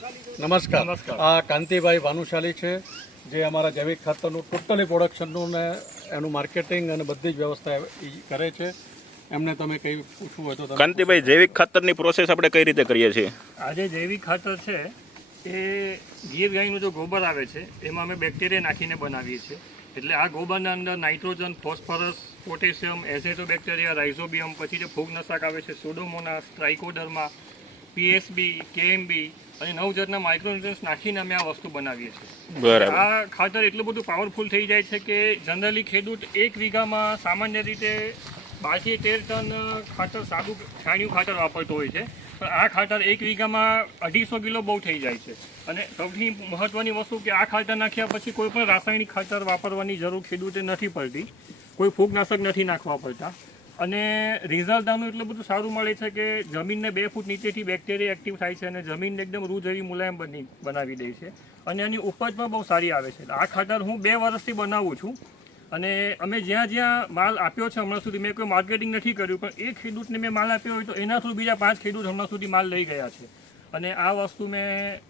નમસ્કાર. નમસ્કાર. આ કાંતિભાઈ ભાનુશાલી છે જે અમારા જૈવિક ખાતરનું ટોટલી પ્રોડક્શનનું ને એનું માર્કેટિંગ અને બધી જ વ્યવસ્થા એ કરે છે. એમને તમે કંઈ પૂછવું હોય તો કાંતિભાઈ જૈવિક ખાતરની પ્રોસેસ આપણે કઈ રીતે કરીએ છીએ? આજે જૈવિક ખાતર છે એ ગીર ગાયનું જો ગોબર આવે છે એમાં અમે બેક્ટેરિયા નાખીને બનાવીએ છીએ. એટલે આ ગોબરના અંદર nitrogen phosphorus potassium azotobacter rhizobium પછી જે ફૂગનાશક આવે છે સોડોમોનાસ ટ્રાઇકોડર્મા પીએસબી કેએમબી અને નવ જાતના માઇક્રોન્યુટ્રન્સ નાખીને અમે આ વસ્તુ બનાવીએ છીએ. બરાબર. આ ખાતર એટલું બધું પાવરફુલ થઈ જાય છે કે જનરલી ખેડૂત એક વીઘામાં સામાન્ય રીતે બારથી તેર ટન ખાતર સાદું છાણિયું ખાતર વાપરતો હોય છે. પણ આ ખાતર એક વીઘામાં અઢીસો કિલો બહુ થઈ જાય છે. અને સૌથી મહત્વની વસ્તુ કે આ ખાતર નાખ્યા પછી કોઈ પણ રાસાયણિક ખાતર વાપરવાની જરૂર ખેડૂતે નથી પડતી. કોઈ ફૂગનાશક નથી નાખવા પડતા. અને રિઝલ્ટ આનું એટલું બધું સારું મળે છે કે જમીનને બે ફૂટ નીચેથી બેક્ટેરિયા એક્ટિવ થાય છે અને જમીનને એકદમ રૂ જેવી મુલાયમ બની, બનાવી દે છે. અને એની ઉપજ પણ બહુ સારી આવે છે. આ ખાતર હું બે વર્ષથી બનાવું છું. અને અમે જ્યાં જ્યાં માલ આપ્યો છે હમણાં સુધી મેં કોઈ માર્કેટિંગ નથી કર્યું, પણ એ ખેડૂતને મેં માલ આપ્યો હોય તો એના થ્રુ બીજા પાંચ ખેડૂત હમણાં સુધી માલ લઈ ગયા છે. અને આ વસ્તુ મેં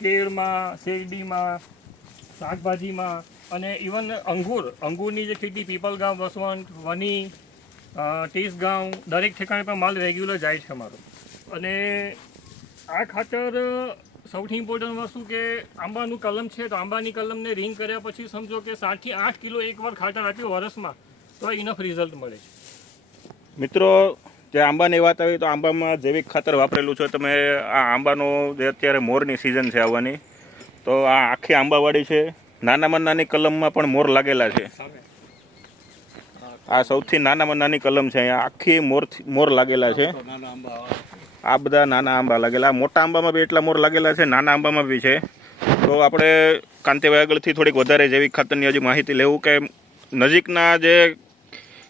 કેળમાં, શેરડીમાં, શાકભાજીમાં અને ઇવન અંગુર, અંગુરની જે ખેતી, પીપલગામ, વસવંત, વની ટીસગાંવ દરેક ઠેકાણે પણ માલ રેગ્યુલર જાય છે અમારો. અને આ ખાતર સૌથી ઇમ્પોર્ટન્ટ વસ્તુ કે આંબાનું કલમ છે તો આંબાની કલમને રિંગ કર્યા પછી સમજો કે સાતથી આઠ કિલો એકવાર ખાતર આપ્યું વરસમાં તો ઇનફ રિઝલ્ટ મળે છે. મિત્રો, જે આંબાની વાત આવી તો આંબામાં જૈવિક ખાતર વાપરેલું છે. તમે આ આંબાનો જે અત્યારે મોરની સિઝન છે આવવાની, તો આ આખી આંબાવાડી છે. નાનામાં નાની કલમમાં પણ મોર લાગેલા છે. આ સૌથી નાનામાં નાની કલમ છે. અહીંયા આખી મોર મોર લાગેલા છે. આ બધા નાના આંબા લાગેલા. મોટા આંબામાં બી એટલા મોર લાગેલા છે નાના આંબામાં બી છે. તો આપણે કાંતિભાઈ આગળથી થોડીક વધારે જૈવિક ખાતરની હજી માહિતી લેવું કે નજીકના જે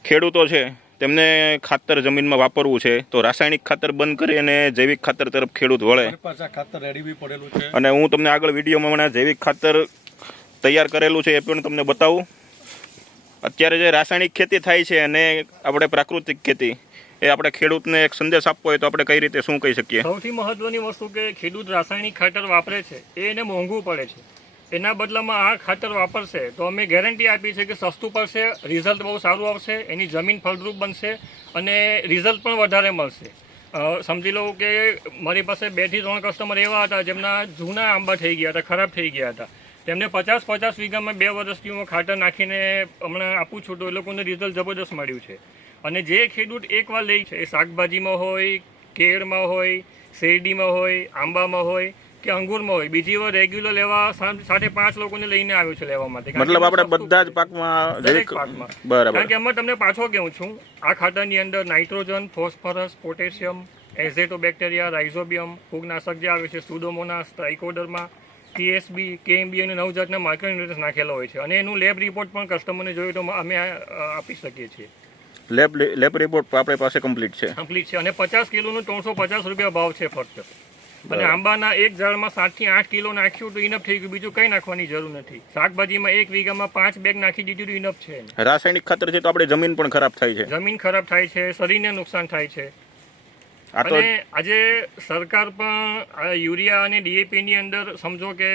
ખેડૂતો છે તેમને ખાતર જમીનમાં વાપરવું છે. તો રાસાયણિક ખાતર બંધ કરી અને જૈવિક ખાતર તરફ ખેડૂત વળે. ખાતર રેડી પડેલું છે. અને હું તમને આગળ વિડીયોમાં મને જૈવિક ખાતર તૈયાર કરેલું છે એ પણ તમને બતાવું. અત્યારે જે રાસાયણિક ખેતી થાય છે અને આપણે પ્રાકૃતિક ખેતી, એ આપણે ખેડૂતને એક સંદેશ આપવો હોય તો આપણે કઈ રીતે, શું કહી શકીએ? સૌથી મહત્વની વસ્તુ કે ખેડૂત રાસાયણિક ખાતર વાપરે છે, એ એને મોંઘું પડે છે. એના બદલામાં આ ખાતર વાપરશે તો અમે ગેરંટી આપી છે કે સસ્તું પડશે રિઝલ્ટ બહુ સારું આવશે, એની જમીન ફળદ્રુપ બનશે અને રિઝલ્ટ પણ વધારે મળશે. સમજી લો કે મારી પાસે બેથી ત્રણ કસ્ટમર એવા હતા જેમના જૂના આંબા થઈ ગયા હતા, ખરાબ થઈ ગયા હતા. તેમને પચાસ પચાસ વીઘામાં બે વર્ષથી હું ખાતર નાખીને હમણાં આપું છું તો એ લોકોને રિઝલ્ટ જબરદસ્ત મળ્યું છે. અને જે ખેડૂત એકવાર લે છે એ શાકભાજીમાં હોય કેળમાં હોય શેરડીમાં હોય આંબામાં હોય કે અંગુરમાં હોય બીજી વાર રેગ્યુલર લેવા સાથે પાંચ લોકોને લઈને આવ્યો છે લેવા માટે. મતલબ આપણે બધા જ પાકમાં દરેક પાકમાં. બરાબર. કારણ કે એમાં તમને પાછો કહું છું આ ખાતરની અંદર nitrogen phosphorus potassium azotobacter rhizobium ફૂગનાશક જે આવે છે સુડોમોનાસ ટ્રાઇકોડર્મા ટીએસબી કેએમબી અને નવ જાતના માઇક્રોન્યુટ્રન્સ નાખેલા હોય છે. અને એનું લેબ રિપોર્ટ પણ કસ્ટમરને જોઈએ તો અમે આપી શકીએ છીએ. લેબ લેબ રિપોર્ટ આપણે પાસે કમ્પ્લીટ છે. કમ્પ્લીટ છે. અને પચાસ કિલોનું ત્રણસો પચાસ રૂપિયા ભાવ છે ફક્ત. અને આંબાના એક ઝાડમાં સાતથી આઠ કિલો નાખ્યું તો ઇનફ થઈ ગયું. બીજું કંઈ નાખવાની જરૂર નથી. શાકભાજીમાં એક વીઘામાં પાંચ બેગ નાખી દીધું તો ઇનફ છે. રાસાયણિક ખાતર છે તો આપણે જમીન પણ ખરાબ થાય છે. જમીન ખરાબ થાય છે. શરીરને નુકસાન થાય છે. અને આજે સરકાર પણ યુરિયા અને ડીએપીની અંદર સમજો કે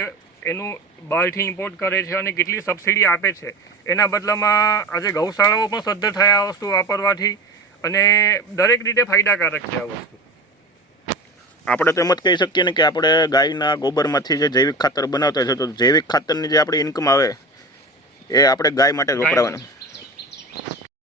એનું બહારથી ઇમ્પોર્ટ કરે છે અને કેટલી સબસિડી આપે છે. એના બદલામાં આજે ગૌશાળાઓ પણ સદ્ધ થયા આ વસ્તુ વાપરવાથી અને દરેક રીતે ફાયદાકારક છે આ વસ્તુ. આપણે તો એમ જ કહી શકીએ ને કે આપણે ગાયના ગોબરમાંથી જે જૈવિક ખાતર બનાવતા છે તો જૈવિક ખાતરની જે આપણી ઇન્કમ આવે એ આપણે ગાય માટે વપરાવાની.